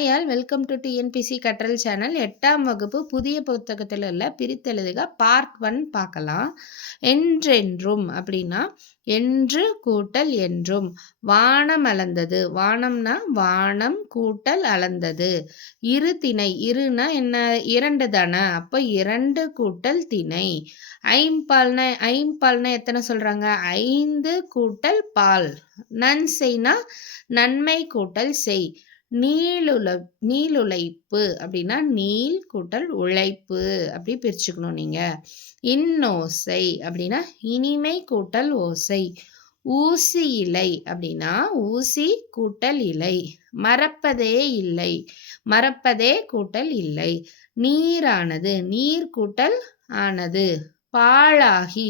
Hi all welcome to TNPSC கற்றல் channel எட்டாம் வகுப்பு புதிய புத்தகத்தில் உள்ள பிரித்தெழுதுக பார்ட் ஒன் பார்க்கலாம். என்றென்றும் அப்படின்னா என்று கூட்டல் என்றும். வானம் அளந்தது. வானம்னா வானம் கூட்டல் அளந்தது. இரு திணை. இருனா என்ன? இரண்டு தானே. அப்போ இரண்டு கூட்டல் திணை. ஐம்பால்னா ஐம்பால்னா எத்தனை சொல்கிறாங்க ஐந்து கூட்டல் பால். நன் செய்னா நன்மை கூட்டல் செய். நீளுல நீளுழைப்பு அப்படின்னா நீள் கூட்டல் உழைப்பு அப்படி பிரிச்சுக்கணும் நீங்கள் இன்னோசை அப்படின்னா இனிமை கூட்டல் ஓசை. ஊசி இலை அப்படின்னா ஊசி கூட்டல் இலை. மறப்பதே இல்லை. மறப்பதே கூட்டல் இல்லை. நீரானது நீர் கூட்டல் ஆனது. பாழாகி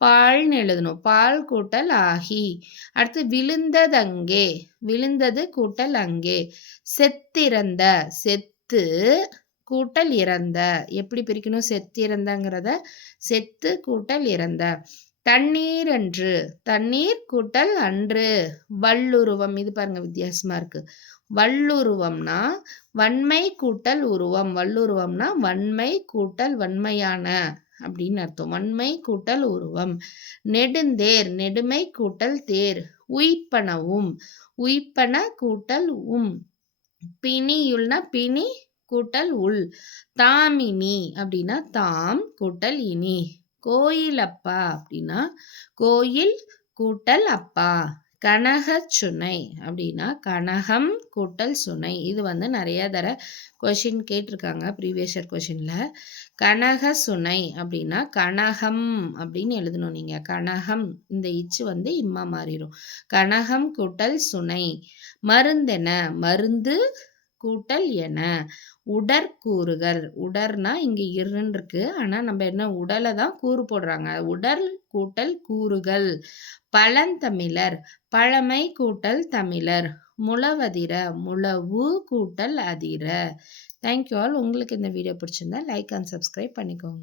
பால்னு எழுதணும். பால் கூட்டல் ஆகி. அடுத்து விழுந்தது அங்கே விழுந்தது கூட்டல் அங்கே. செத்திறந்த. செத்து கூட்டல் இறந்த. எப்படி பிரிக்கணும்? செத்திறந்தங்கிறத செத்து கூட்டல் இறந்த. தண்ணீர் அன்று. தண்ணீர் கூட்டல் அன்று. வல்லுருவம். இது பாருங்க வித்தியாசமா இருக்கு. வல்லுருவம்னா வன்மை கூட்டல் உருவம். வல்லுருவம்னா வன்மை கூட்டல் வன்மையான அப்படின்னு அர்த்தம். வன்மை கூட்டல் உருவம். நெடுந்தேர் நெடுமை கூட்டல் தேர். உய்ப்பனவும் உய்ப்பன கூட்டல் உம். பிணியுள்னா பிணி கூட்டல் உள். தாமினி அப்படின்னா தாம் கூட்டல் இனி. கோயிலப்பா அப்படின்னா கோயில் கூட்டல் அப்பா. கனக சுனை அப்படின்னா கனகம் கூட்டல் சுனை. இது வந்து நிறைய தர கொஷின் கேட்டிருக்காங்க ப்ரீவியஸ் இயர் கொஷினில் கனக சுனை அப்படின்னா கனகம் அப்படின்னு எழுதணும் நீங்கள் கனகம் இந்த இச்சு வந்து இம்மா மாறிடும். கனகம் கூட்டல் சுனை. மருந்தென மருந்து கூட்டல் என. உடற்கூறுகள் உடர்னா இங்கே இருன்னு இருக்கு. ஆனால் நம்ம என்ன உடலை தான் கூறு போடுறாங்க. உடல் கூட்டல் கூறுகள். பழந்தமிழர். பழமை கூட்டல் தமிழர். முளவதிர முளவு கூட்டல் அதிர. தேங்க்யூ ஆல் உங்களுக்கு இந்த வீடியோ பிடிச்சிருந்தா லைக் அண்ட் சப்ஸ்கிரைப் பண்ணிக்கோங்க.